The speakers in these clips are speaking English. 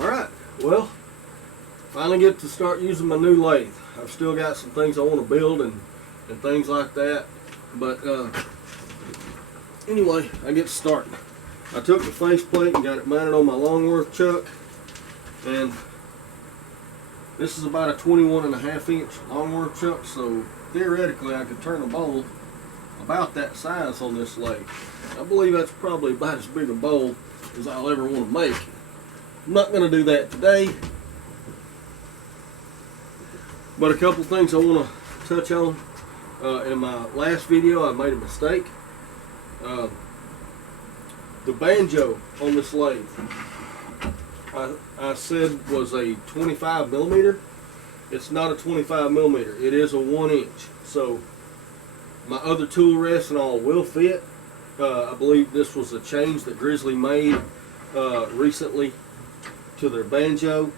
Alright, well, finally get to start using my new lathe. I've still got some things I want to build and things like that. But anyway, I get started. I took the faceplate and got it mounted on my Longworth chuck. And this is about a 21.5-inch Longworth chuck, so theoretically I could turn a bowl about that size on this lathe. I believe that's probably about as big a bowl as I'll ever want to make. I'm not going to do that today, but a couple things I want to touch on. In my last video I made a mistake. The banjo on this lathe I said was a 25 millimeter. It's not a 25 millimeter. It is a 1 inch. So my other tool rests and all will fit. I believe this was a change that Grizzly made recently to their banjo.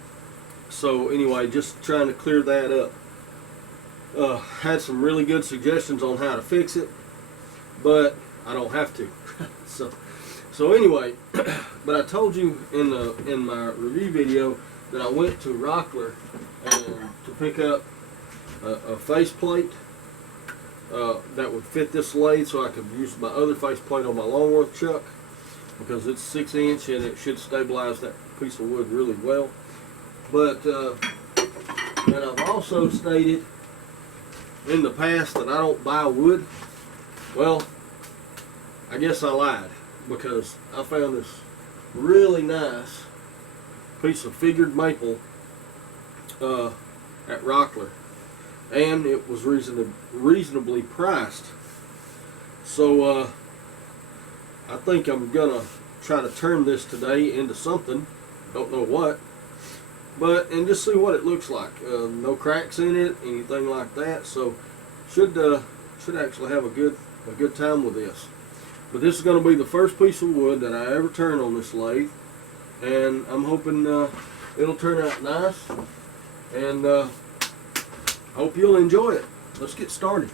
So anyway, just trying to clear that up. Had some really good suggestions on how to fix it, but I don't have to. So anyway, but I told you in my review video that I went to Rockler to pick up a faceplate that would fit this lathe, so I could use my other faceplate on my Longworth chuck, because it's 6 inch and it should stabilize that piece of wood really well. But and I've also stated in the past that I don't buy wood. Well, I guess I lied, because I found this really nice piece of figured maple at Rockler, and it was reasonably priced. So I think I'm gonna try to turn this today into something, don't know what, and just see what it looks like. No cracks in it, anything like that, so should actually have a good time with this. But this is going to be the first piece of wood that I ever turn on this lathe, and I'm hoping it'll turn out nice, and hope you'll enjoy it. Let's get started.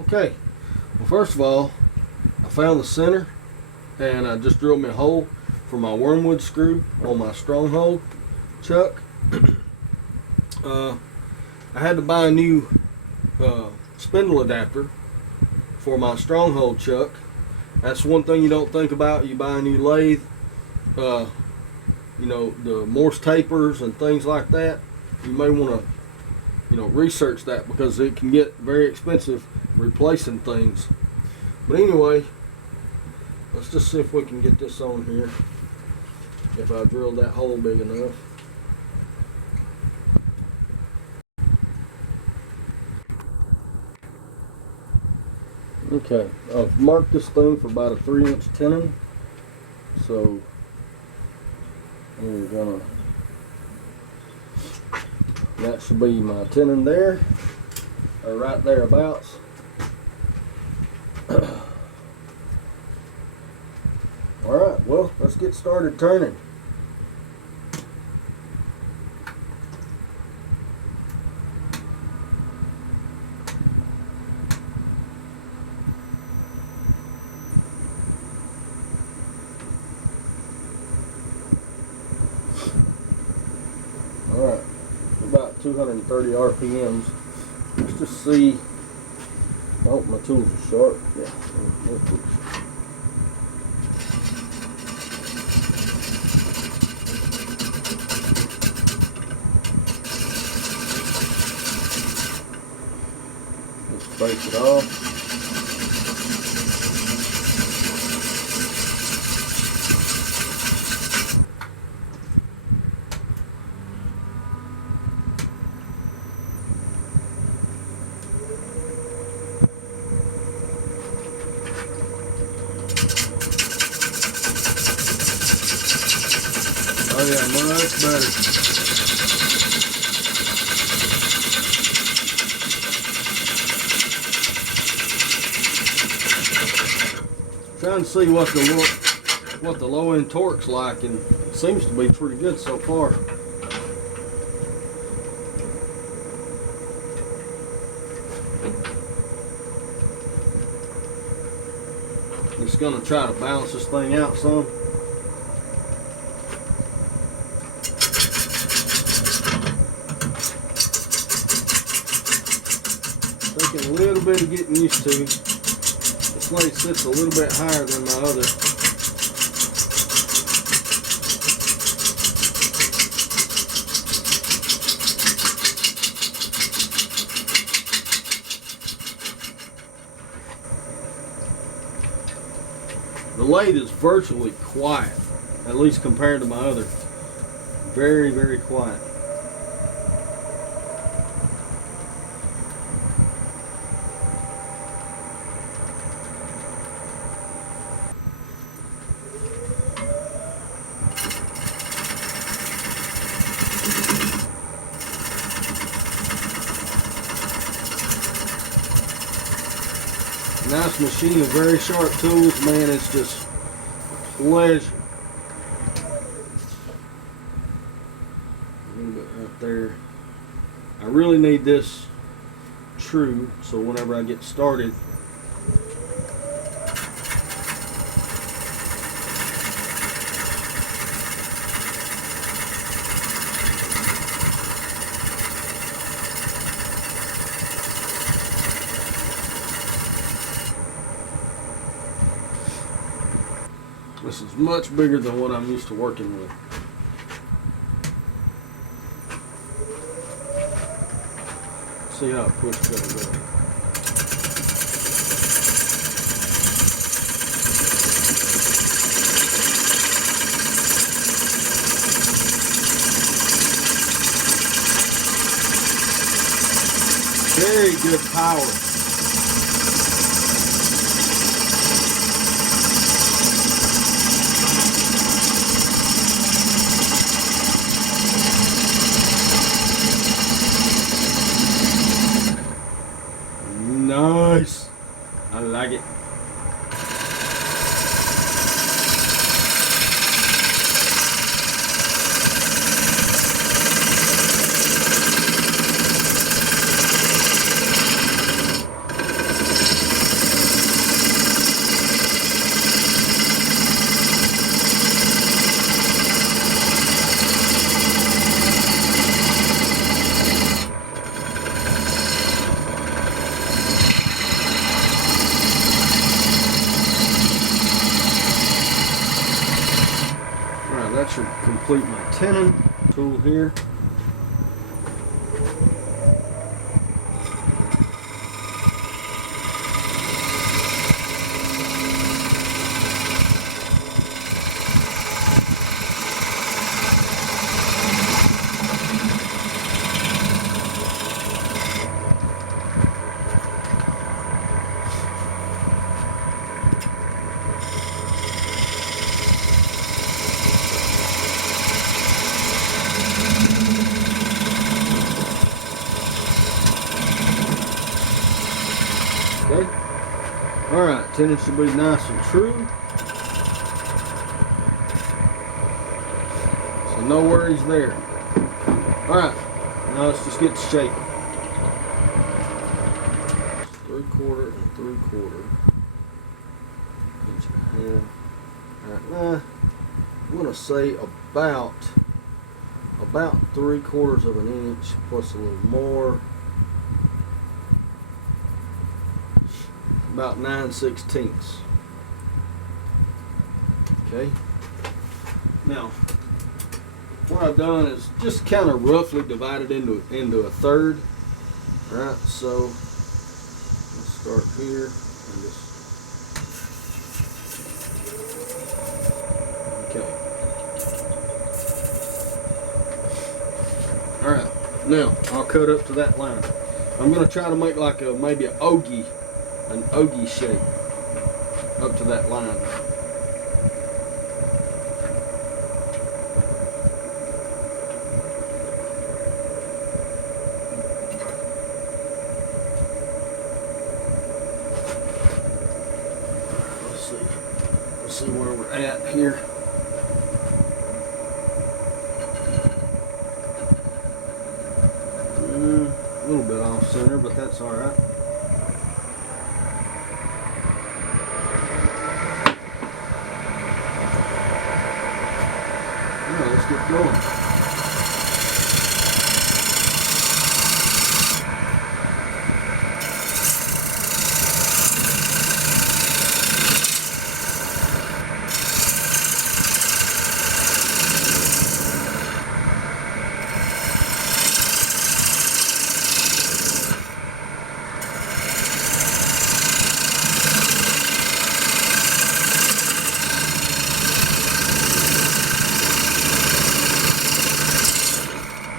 Okay, well, first of all, I found the center, and I just drilled me a hole for my wormwood screw on my stronghold chuck. I had to buy a new spindle adapter for my stronghold chuck. That's one thing you don't think about. You buy a new lathe, you know, the Morse tapers and things like that. You may want to, you know, research that, because it can get very expensive replacing things. But anyway, let's just see if we can get this on here, if I drilled that hole big enough. Okay, I've marked this thing for about a 3-inch tenon, so we're gonna, that should be my tenon there, or right thereabouts. Alright, well, let's get started turning. Alright, about 230 RPMs. Let's just see. Oh, my tools are sharp. Yeah. Let's face it off. Oh yeah, much better. Trying to see what the low end torque's like, and it seems to be pretty good so far. going to try to balance this thing out some. Taking a little bit of getting used to. This lathe sits a little bit higher than my other. The lathe is virtually quiet, at least compared to my other. Very, very quiet. Nice machine with very sharp tools, man. It's just a pleasure. A little bit right there. I really need this true, so whenever I get started, this is much bigger than what I'm used to working with. See how it pushes that away. Very good power. Nice. I like it. That should complete my tenon tool here. Okay. Alright, tenon should be nice and true. So no worries there. Alright, now let's just get to shaping. 3/4 and 3/4 inch and a half. Alright, now I'm gonna say about 3/4 of an inch plus a little more. About 9/16. Okay. Now, what I've done is just kind of roughly divided into a third. All right. So let's start here and just. Okay. All right. Now I'll cut up to that line. I'm gonna try to make like maybe an ogee shape up to that line. Let's see where we're at here. A little bit off center, but that's all right. let's get going.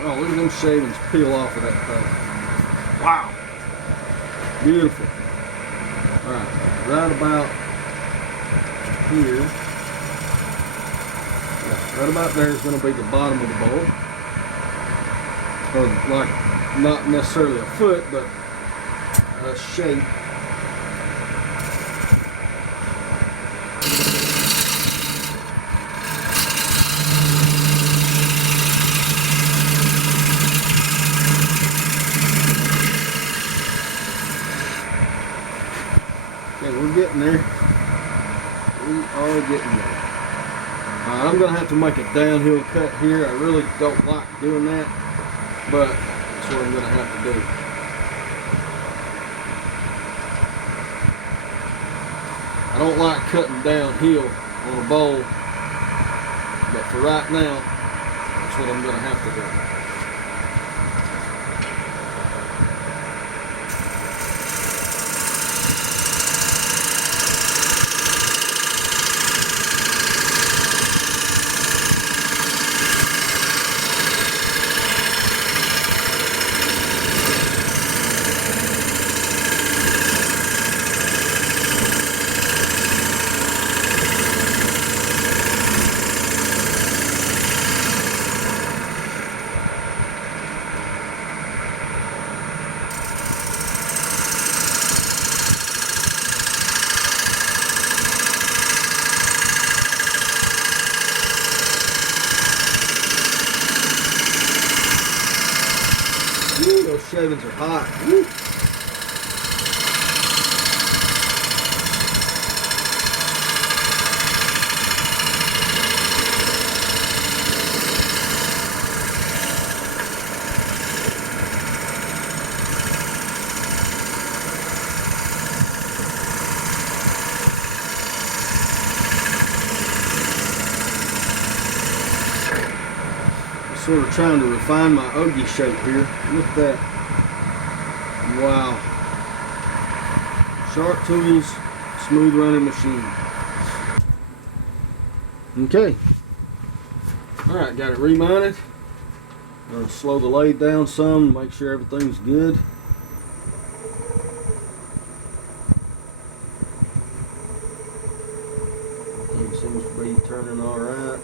Oh, look at them shavings peel off of that thing. Wow. Beautiful. Alright, right about here. Yeah, right about there is going to be the bottom of the bowl. Or like, not necessarily a foot, but a shape. Okay, we're getting there. We are getting there. Alright, I'm going to have to make a downhill cut here. I really don't like doing that, but that's what I'm going to have to do. I don't like cutting downhill on a bowl, but for right now, that's what I'm going to have to do. Ooh, those shavings are hot. Woo. Sort of trying to refine my Ogie shape here. Look at that. Wow. Sharp tools, smooth running machine. Okay. Alright, got it remounted. Gonna slow the lathe down some, make sure everything's good. Everything seems to be turning alright.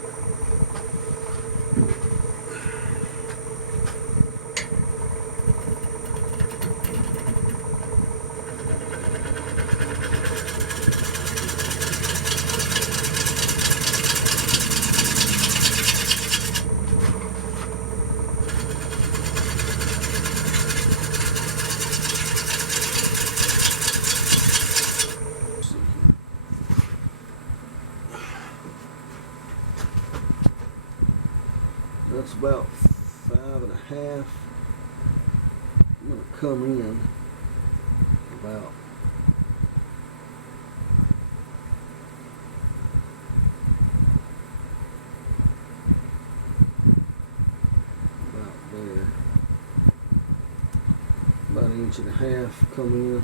That's about 5.5. I'm going to come in about there. About 1.5 inch come in.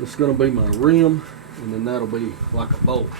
It's going to be my rim, and then that'll be like a bolt.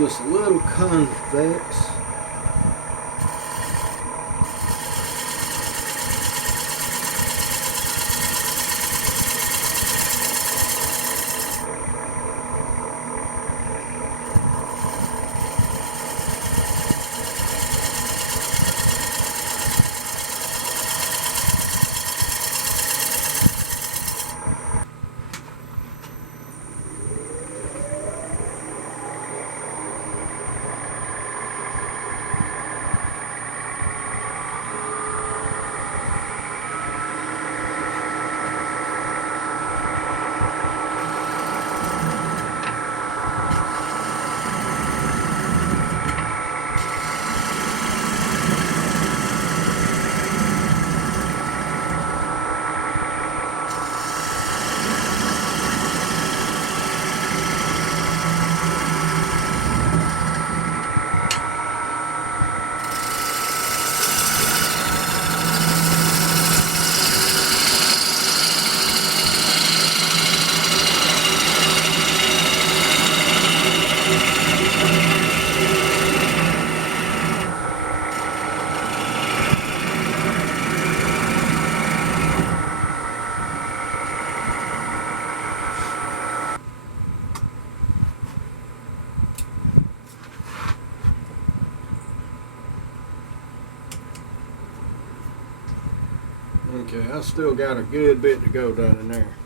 this a little convex. Okay, I still got a good bit to go down in there.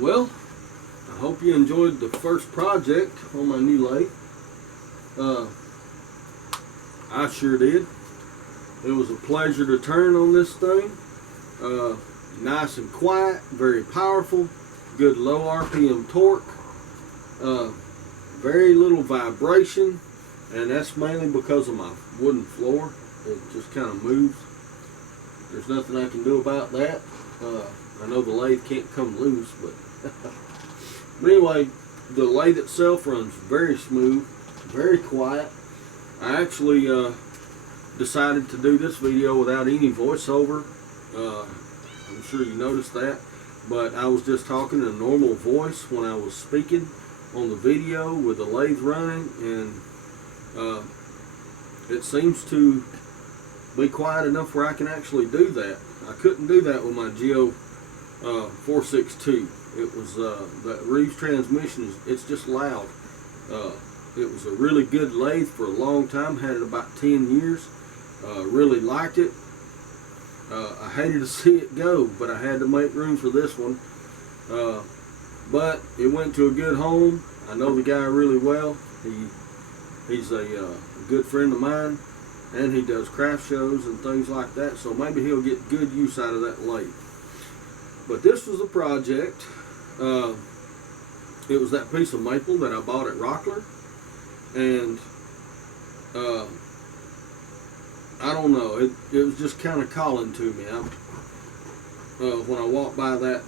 Well, I hope you enjoyed the first project on my new lathe. I sure did. It was a pleasure to turn on this thing. Nice and quiet, very powerful, good low RPM torque, very little vibration, and that's mainly because of my wooden floor. It just kind of moves. There's nothing I can do about that. I know the lathe can't come loose, but but anyway, the lathe itself runs very smooth, very quiet. I actually decided to do this video without any voiceover. I'm sure you noticed that, but I was just talking in a normal voice when I was speaking on the video with the lathe running, and it seems to be quiet enough where I can actually do that. I couldn't do that with my Geo 462. It was that Reeves transmission. It's just loud. It was a really good lathe for a long time. Had it about 10 years. Really liked it. I hated to see it go, but I had to make room for this one. But it went to a good home. I know the guy really well. He's a good friend of mine, and he does craft shows and things like that, so maybe he'll get good use out of that lathe. But this was a project. It was that piece of maple that I bought at Rockler, and I don't know, it was just kind of calling to me. When I walked by that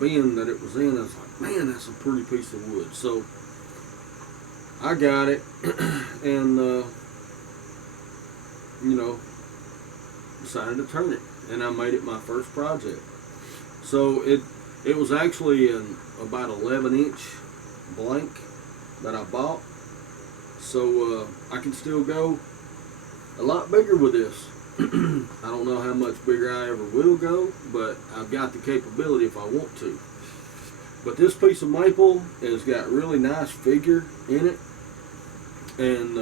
bin that it was in, I was like, man, that's a pretty piece of wood. So I got it and you know, decided to turn it, and I made it my first project. So it was actually an about 11-inch blank that I bought, so I can still go a lot bigger with this. I don't know how much bigger I ever will go, but I've got the capability if I want to. But this piece of maple has got really nice figure in it, and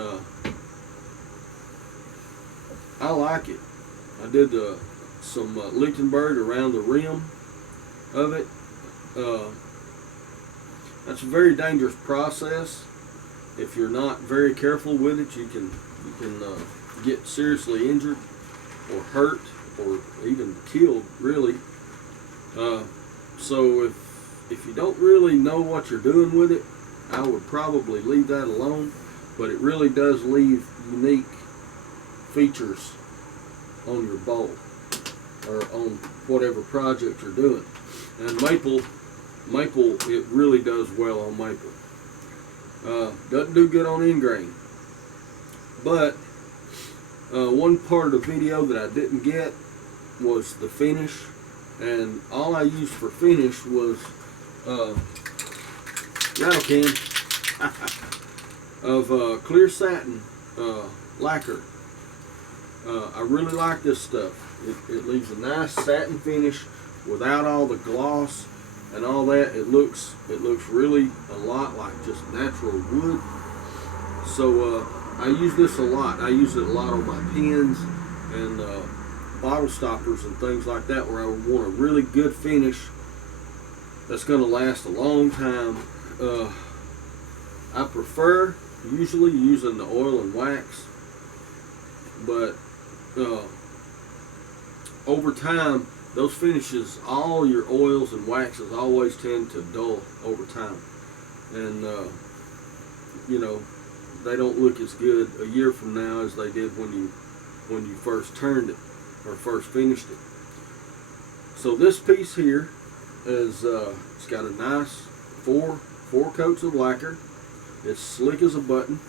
I like it. I did some Lichtenberg around the rim of it. That's a very dangerous process. If you're not very careful with it, you can get seriously injured or hurt or even killed, really. So if you don't really know what you're doing with it, I would probably leave that alone. But it really does leave unique features on your bowl or on whatever project you're doing. And maple, it really does well on maple. Doesn't do good on ingrain. But one part of the video that I didn't get was the finish, and all I used for finish was rattle can of clear satin lacquer. I really like this stuff. It leaves a nice satin finish without all the gloss and all that. It looks really a lot like just natural wood. So I use this a lot. I use it a lot on my pens and bottle stoppers and things like that, where I want a really good finish that's going to last a long time. I prefer usually using the oil and wax, but over time, those finishes, all your oils and waxes always tend to dull over time, and you know, they don't look as good a year from now as they did when you first turned it or first finished it. So this piece here is it's got a nice four coats of lacquer. It's slick as a button.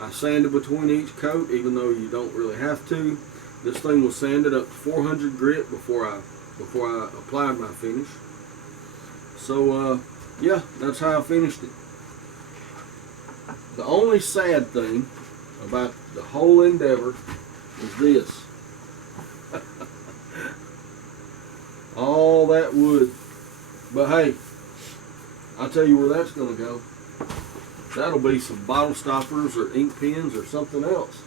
I sanded between each coat, even though you don't really have to. This thing was sanded up to 400 grit before I applied my finish. So yeah, that's how I finished it. The only sad thing about the whole endeavor is this. All that wood. But hey, I'll tell you where that's going to go. That'll be some bottle stoppers or ink pens or something else.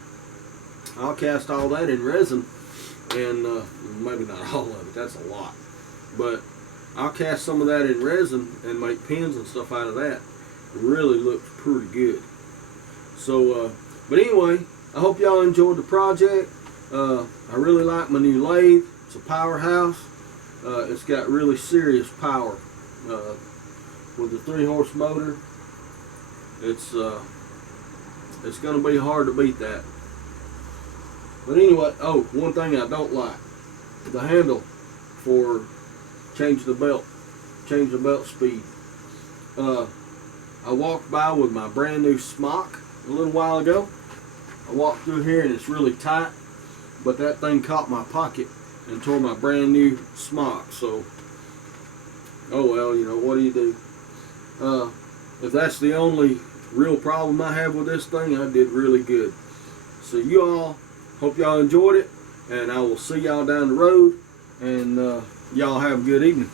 I'll cast all that in resin, and maybe not all of it, that's a lot. But I'll cast some of that in resin and make pins and stuff out of that. It really looks pretty good. So, but anyway, I hope y'all enjoyed the project. I really like my new lathe. It's a powerhouse. It's got really serious power. With the 3-horse motor, it's going to be hard to beat that. But anyway, oh, one thing I don't like, the handle for change the belt speed. I walked by with my brand new smock a little while ago. I walked through here and it's really tight, but that thing caught my pocket and tore my brand new smock. So, oh well, you know, what do you do? If that's the only real problem I have with this thing, I did really good. So you all, hope y'all enjoyed it, and I will see y'all down the road, and y'all have a good evening.